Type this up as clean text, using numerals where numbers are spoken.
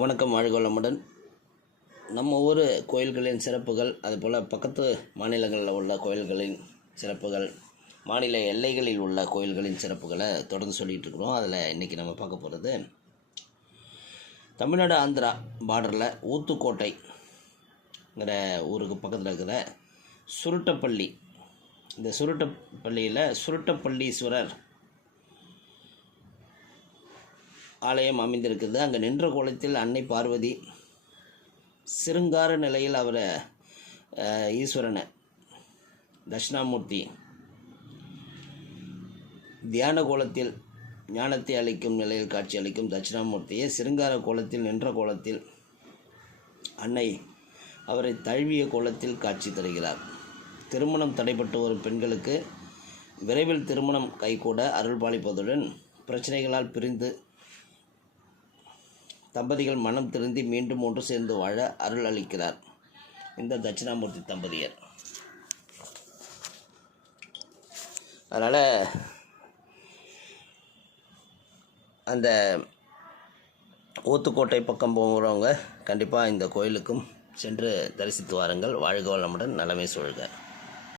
வணக்கம். வாழ்க வளமுடன். நம்ம ஊர் கோயில்களின் சிறப்புகள், அதுபோல் பக்கத்து மாநிலங்களில் உள்ள கோயில்களின் சிறப்புகள், மாநில எல்லைகளில் உள்ள கோயில்களின் சிறப்புகளை தொடர்ந்து சொல்லிகிட்டு இருக்கிறோம். அதில் இன்றைக்கி நம்ம பார்க்க போகிறது தமிழ்நாடு ஆந்திரா பார்டரில் ஊத்துக்கோட்டைங்கிற ஊருக்கு பக்கத்தில் இருக்கிற சுருட்டப்பள்ளி. இந்த சுருட்டப்பள்ளியில் சுருட்டப்பள்ளீஸ்வரர் ஆலயம் அமைந்திருக்குது. அங்கே நின்ற கோலத்தில் அன்னை பார்வதி, சிருங்கார நிலையில் அவரை ஈஸ்வரனை தட்சிணாமூர்த்தி, தியான கோலத்தில் ஞானத்தை அளிக்கும் நிலையில் காட்சி அளிக்கும் தட்சிணாமூர்த்தியை, சிருங்கார கோலத்தில் நின்ற கோலத்தில் அன்னை அவரை தழுவிய கோலத்தில் காட்சி தருகிறார். திருமணம் தடைப்பட்டு வரும் பெண்களுக்கு விரைவில் திருமணம் கைகூட அருள் பாலிப்பதுடன் பிரச்சனைகளால் பிரிந்து தம்பதிகள் மனம் திருந்தி மீண்டும் ஒன்று சேர்ந்து வாழ அருள் அளிக்கிறார் இந்த தட்சிணாமூர்த்தி தம்பதியர். அதனால் அந்த ஊத்துக்கோட்டை பக்கம் போகிறவங்க கண்டிப்பாக இந்த கோயிலுக்கும் சென்று தரிசித்து வாருங்கள். வாழ்க வளமுடன், நலமே சூழ்க.